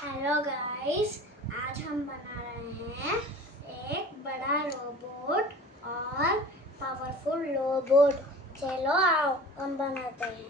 Hello guys, आज हम बना रहे हैं एक बड़ा रोबोट और पावरफुल रोबोट। चलो आओ हम बनाते हैं।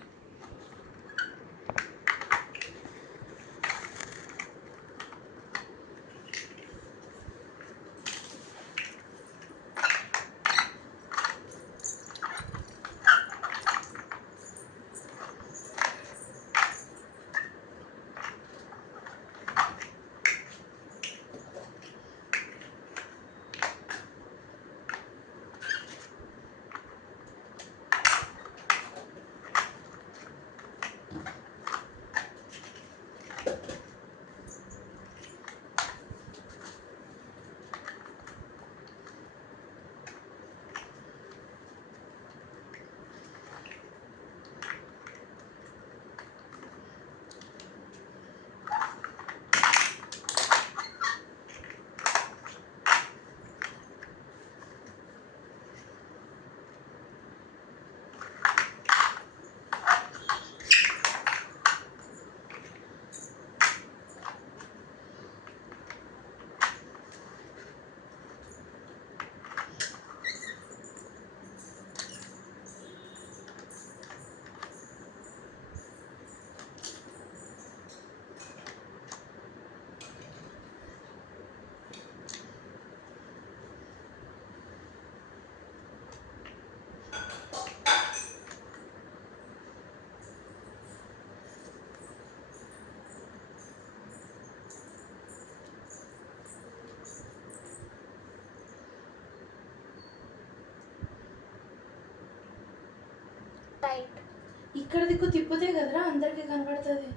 ఇక్కడ దిక్కు తిప్పితే కదరా అందరికి కనబడుతుంది.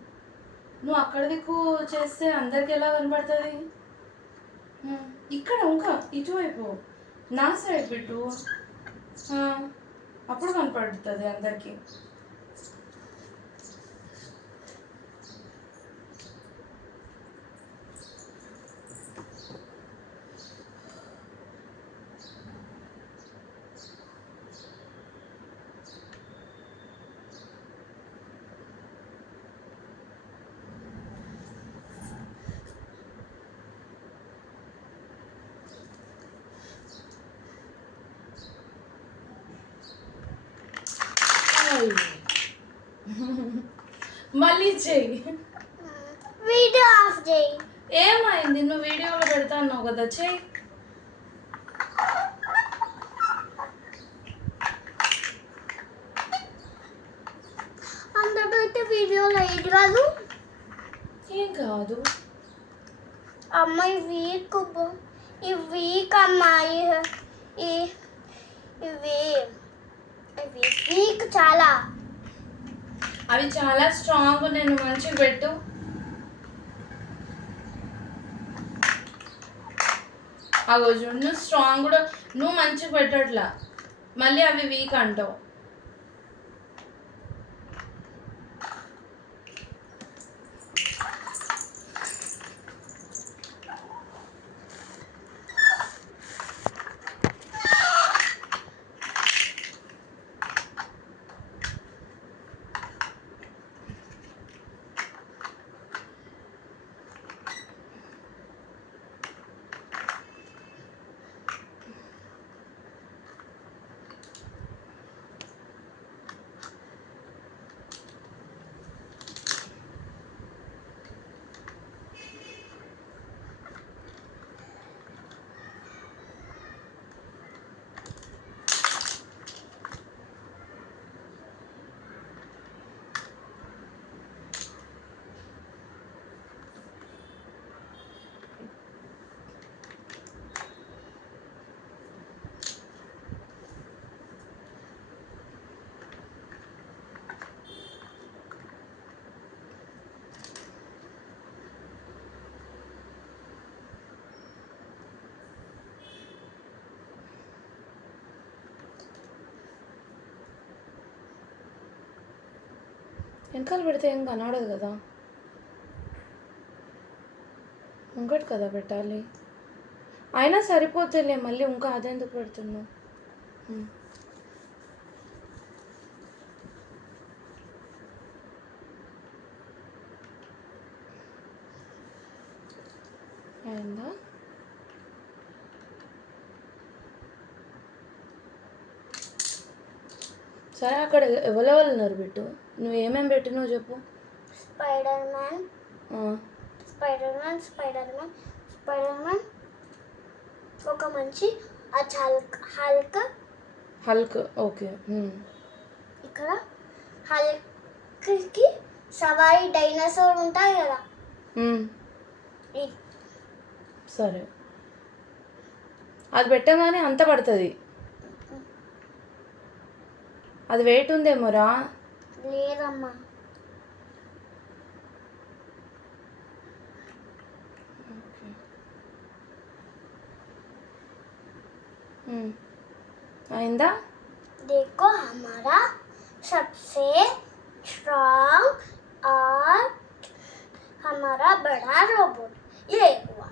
నువ్వు అక్కడ దిక్కు చేస్తే అందరికి ఎలా కనబడుతుంది? ఇక్కడ ఇంకా ఇటువైపు నా సైడ్ పెట్టు, అప్పుడు కనపడుతుంది అందరికి. మళ్ళీ చెయ్యి, వీడియో ఆఫ్ చేయి. ఏమైంది? నువ్వు వీడియోలో పెడతా అన్నావు కదా, చెయ్యి. అందరికైతే వీడియోలో ఏది కాదు. ఏం కాదు అమ్మాయి వీక్, ఈ వీక్ అమ్మాయి, ఇవి వీక్ చాలా. అవి చాలా స్ట్రాంగ్. నేను మంచిగా పెట్టు. ఆ రోజు నువ్వు స్ట్రాంగ్ కూడా నువ్వు మంచిగా పెట్టట్లా, మళ్ళీ అవి వీక్ అంటావు. వెనకాల పెడితే ఏం కనబడదు కదా, ముంగట్ కదా పెట్టాలి. అయినా సరిపోతుందిలే, మళ్ళీ ఇంకా అదెందుకు పెడుతున్నావు? అయిందా? సరే అక్కడ ఎవరెవరు ఉన్నారు పెట్టు. నువ్వు ఏమేమి పెట్టినావు చెప్పు. స్పైడర్ మ్యాన్, ఆ, spider man, spider man, spider man, ఒక మంచి హల్క్, హల్క్ హల్క్. ఓకే. ఇక్కడ హల్క్కి సవారీ డైనోసార్ ఉంటాయి కదా. సరే అది పెట్టగానే అంత పడుతుంది. అది వెయిట్ ఉందేమోరా. లేదమ్మా. అయిందా? देखो हमारा सबसे स्ट्रॉन्ग और हमारा बड़ा रोबोट ये हुआ.